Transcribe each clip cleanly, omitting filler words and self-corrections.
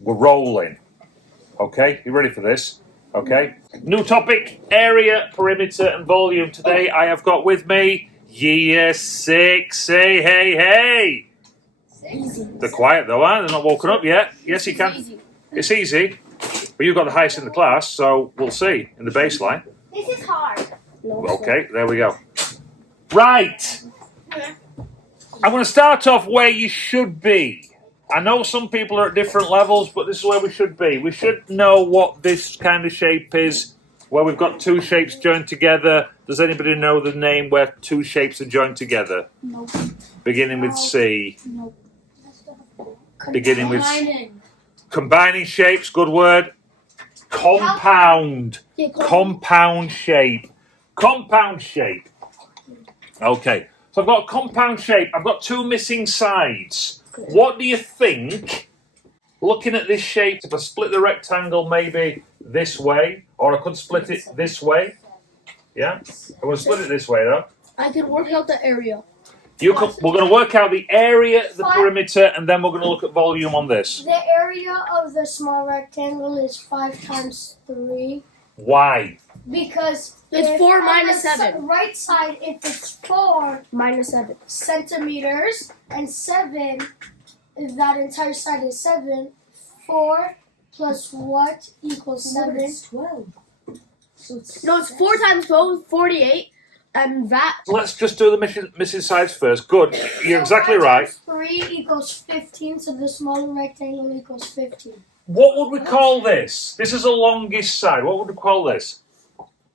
We're rolling. Okay, you ready for this? Okay. New topic, area, perimeter, and volume. Today I have got with me year 6. Say hey, hey. Easy. They're quiet though, aren't they? They're not woken up yet. Yes, you can. Easy. It's easy. But you've got the highest in the class, so we'll see in the baseline. This is hard. Okay, there we go. Right. I'm going to start off where you should be. I know some people are at different levels, but this is where we should be. We should know what this kind of shape is, where we've got two shapes joined together. Does anybody know the name where two shapes are joined together? Nope. Beginning with C. Nope. Beginning with combining shapes, good word. Compound. Compound shape. Compound shape. Okay, so I've got a compound shape. I've got two missing sides. What do you think, looking at this shape, if I split the rectangle maybe this way, or I could split it this way? Yeah? I'm going to split it this way though. I can work out the area. We're going to work out the area, the perimeter, and then we're going to look at volume on this. The area of the small rectangle is 5 times 3. Why? Because It's if 4 on minus the 7. Right side, if it's 4 Minus 7. centimeters and 7, if that entire side is 7, 4 plus what equals 7? 12. No, it's 4 times 12, 48. And that. Let's just do the missing sides first. Good. You're exactly right. 3 equals 15, so the smaller rectangle equals 15. What would we call this? This is the longest side. What would we call this?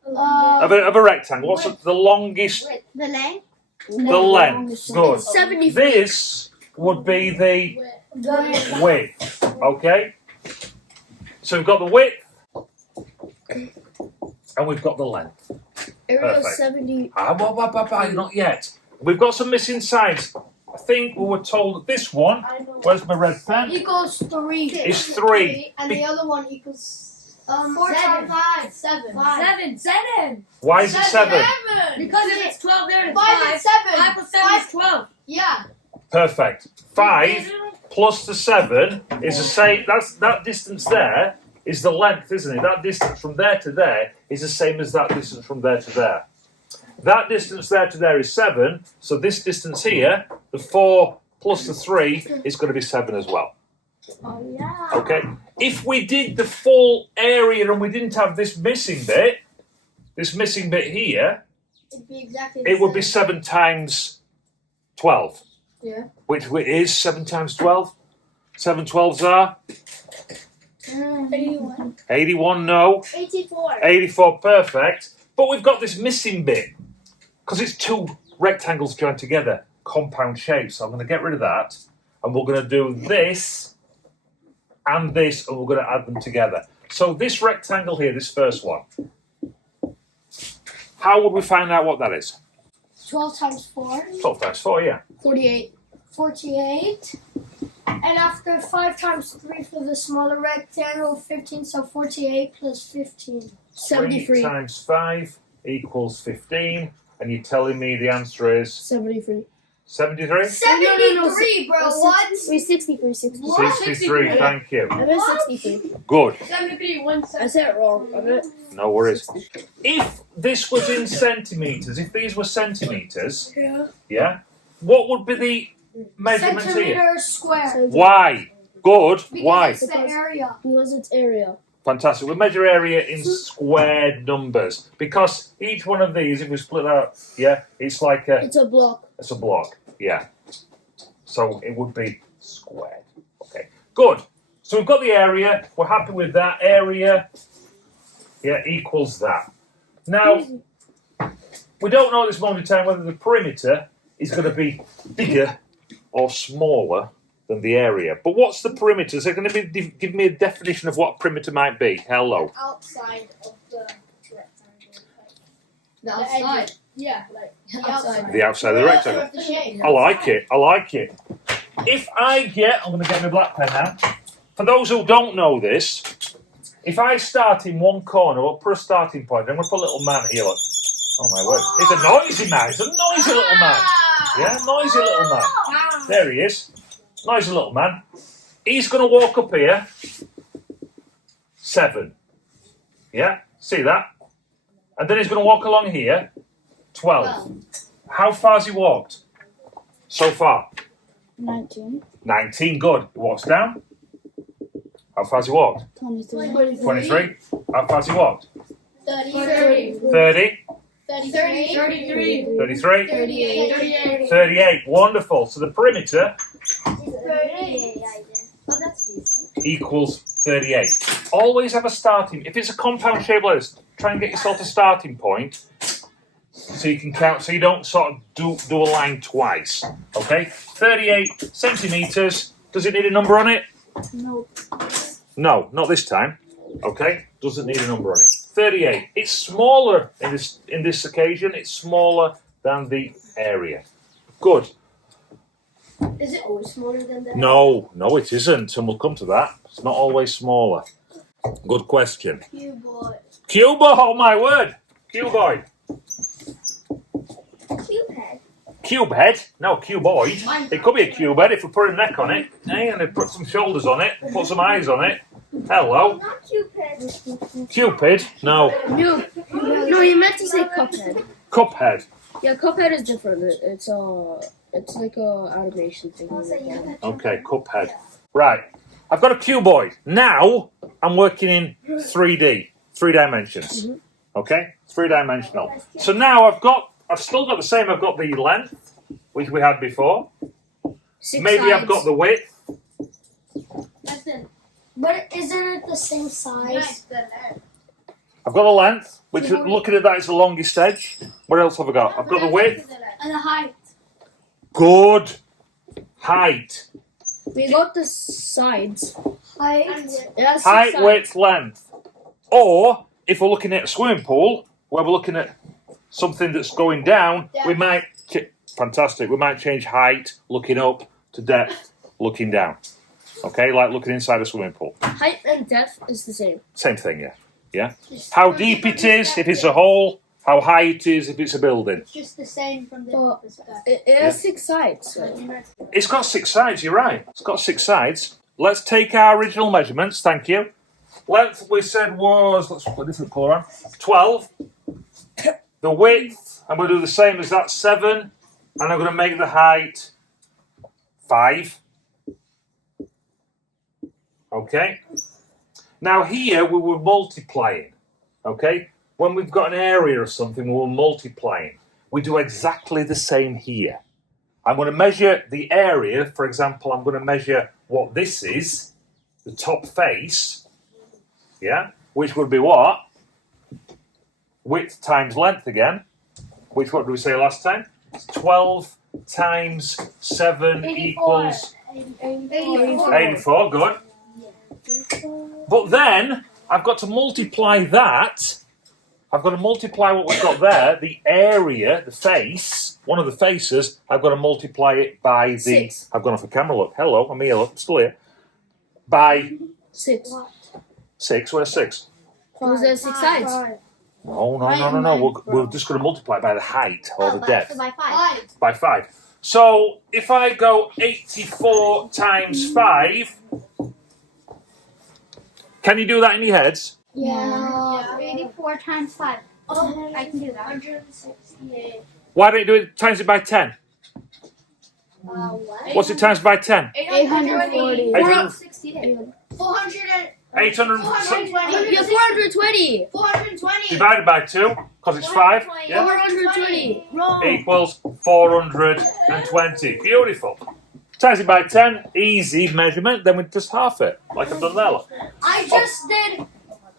Of a rectangle. What's the longest? The length? The length. Good. 73. This would be the width. Okay? So we've got the width and we've got the length. Area Perfect. 70. Not yet. We've got some missing sides. I think we were told that this one, where's my red pen? Equals 3. Is 3. And the other one equals 4 times 5. 7. 7. Why is it 7? Because if it's 12 there, it's 5 5. and 7. 5 plus 7 is 12. Yeah. Perfect. 5 plus the 7 is the same. That distance there is the length, isn't it? That distance from there to there is the same as that distance from there to there. That distance there to there is 7, so this distance here, the 4 plus the 3, is going to be 7 as well. Oh, yeah. Okay? If we did the full area and we didn't have this missing bit here, It'd be exactly it would be 7 times 12. Yeah. Which is 7 times 12. 7 12s are? 81. 81, no. 84. 84, perfect. But we've got this missing bit. Because it's two rectangles joined together. Compound shape. So I'm going to get rid of that. And we're going to do this and this. And we're going to add them together. So this rectangle here, this first one. How would we find out what that is? 12 times 4. 12 times 4, yeah. 48. 48. And after 5 times 3 for the smaller rectangle, 15, so 48 plus 15. 73. 3 times 5 equals 15. And you're telling me the answer is 73. 73? 73, bro, what? 63. 63, thank you. I meant 63. Good. 73, I said it wrong. I meant No worries. If this was in centimetres, if these were centimetres, yeah, what would be the measurements here? Centimeter square. Why? Good. Because Why? it's the area. because it's area. Fantastic. We measure area in squared numbers because each one of these, if we split out, yeah, it's like It's a block. it's a block. Yeah. So it would be squared. Okay. Good. So we've got the area. We're happy with that. Area, yeah, equals that. Now, we don't know at this moment in time whether the perimeter is going to be bigger or smaller than the area. But what's the perimeter? Is it going to be give me a definition of what perimeter might be? Hello. Outside of the rectangle. The outside. Yeah, like The outside. The outside of the rectangle. the shape. I like it. I like it. If I get, I'm going to get my black pen now. For those who don't know this, if I start in one corner, we'll put a starting point. I'm going to put a little man here. Look. Oh my word! It's a noisy man. It's a noisy little man. Yeah, noisy little man. There he is. Noisy little man. He's going to walk up here 7. Yeah, see that? And then he's going to walk along here, 12. How far has he walked so far? 19. 19, good. He walks down. How far has he walked? 23. 23. How far has he walked? 30. 30. 33. 33. 38. 38. Wonderful. So the perimeter 38. Oh, that's easy. equals 38. Always have a starting. If it's a compound shape like this, try and get yourself a starting point so you can count, so you don't sort of do a line twice. Okay? 38 centimeters. Does it need a number on it? No. No, not this time. Okay? Doesn't need a number on it. 38. It's smaller in this occasion. It's smaller than the area. Good. Is it always smaller than that? No, it isn't, and we'll come to that. It's not always smaller. Good question. Cuboid. Cuboid, oh my word! Cuboid. Cubehead. Cube head? No, cuboid. It could be a cube head if we put a neck on it, and they put some shoulders on it, put some eyes on it. Hello. Not Cupid. Cupid? No. No, you meant to say Cuphead. Cuphead. Yeah, Cuphead is different. It's like a animation thing. Okay, Cuphead. Right. I've got a cuboid. Now I'm working in 3D, 3 dimensions. Okay? 3-dimensional. So now I've still got the same. I've got the length, which we had before. 6 Maybe sides. I've got the width. That's it. But isn't it the same size? I've got the length, which looking at that is the longest edge. What else have I got? I've got the width. And the height. Good. Height. We got the sides. Height. Yeah, 6 Height, sides. width, length. Or if we're looking at a swimming pool, where we're looking at something that's going down, we might fantastic. We might change height, looking up, to depth, looking down. Okay, like looking inside a swimming pool. Height and depth is the same. Same thing, yeah. Yeah. How deep it is if it's a hole, how high it is if it's a building. It's just the same from the Well, perspective. It has 6 sides. So. It's got 6 sides, you're right. It's got 6 sides. Let's take our original measurements, thank you. Length we said was, let's put a different colour on, 12. The width, I'm going to do the same as that, 7. And I'm going to make the height 5. Okay. Now here we were multiplying. Okay. When we've got an area of something, we're multiplying. We do exactly the same here. I'm going to measure the area. For example, I'm going to measure what this is, the top face. Yeah. Which would be what? Width times length again. Which, what did we say last time? 12 times 7 equals 84. Good. But then I've got to multiply that. I've got to multiply what we've got there, the area, the face, one of the faces. I've got to multiply it by the. 6. I've gone off the camera. Look, hello, I'm here. Look, I'm still here. By 6. 6. Where's 6? Was there 6 sides? No. We're just going to multiply by the height or the depth. By 5. By 5. So if I go 84 times 5, can you do that in your heads? Yeah. 84 times 5. Oh, I can do that. 168. Why don't you do it times it by 10? What? What's it times by 10? 840. 468. 800 Yeah, 420. 420. divided by 2, because it's 5. Yeah? 420. Equals 420. Beautiful. Times it by 10, easy measurement, then we just half it, like I've done there. Look. I just did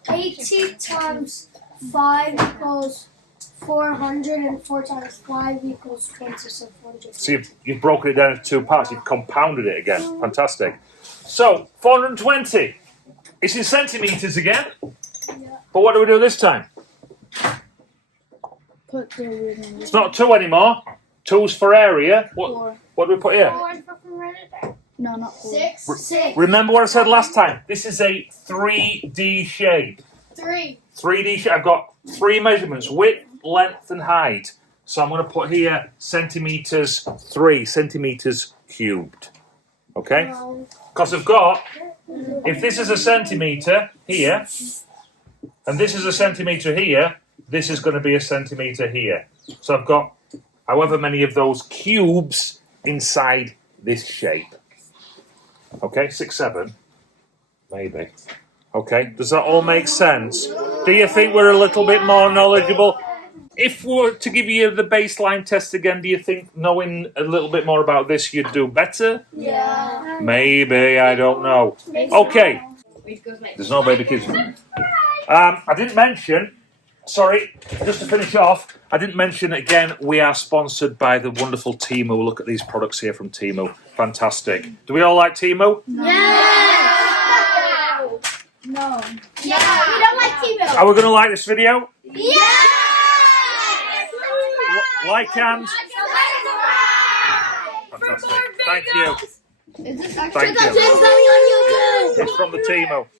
80 times 5 equals 400 and 4 times 5 equals 20, so 400. So you've broken it down into 2 parts, you've compounded it again. Fantastic. So, 420. It's in centimetres again. Yeah. But what do we do this time? Put the root in It's not 2 anymore. 2's for area. 4. What do we put here? 4 is for hereditary. No, not 4. 6. Remember what I said last time? This is a 3D shape. 3. 3D shape. I've got 3 measurements, width, length and height. So I'm going to put here centimetres 3, centimetres cubed. Okay? Because I've got If this is a centimetre here, and this is a centimetre here, this is going to be a centimetre here. So I've got however many of those cubes inside this shape. Okay, 6, 7, maybe. Okay, does that all make sense? Do you think we're a little bit more knowledgeable? If we were to give you the baseline test again, do you think knowing a little bit more about this you'd do better? Yeah. Maybe, I don't know. Okay, there's no baby kids. I didn't mention, sorry, just to finish off, I didn't mention again, we are sponsored by the wonderful Temu. Look at these products here from Temu. Fantastic. Do we all like Temu? No. Yeah, we don't like TV. Are we going to like this video? Yeah! Like and... Fantastic. Thank you. Is this Thank actually you. on YouTube? It's from the Temu.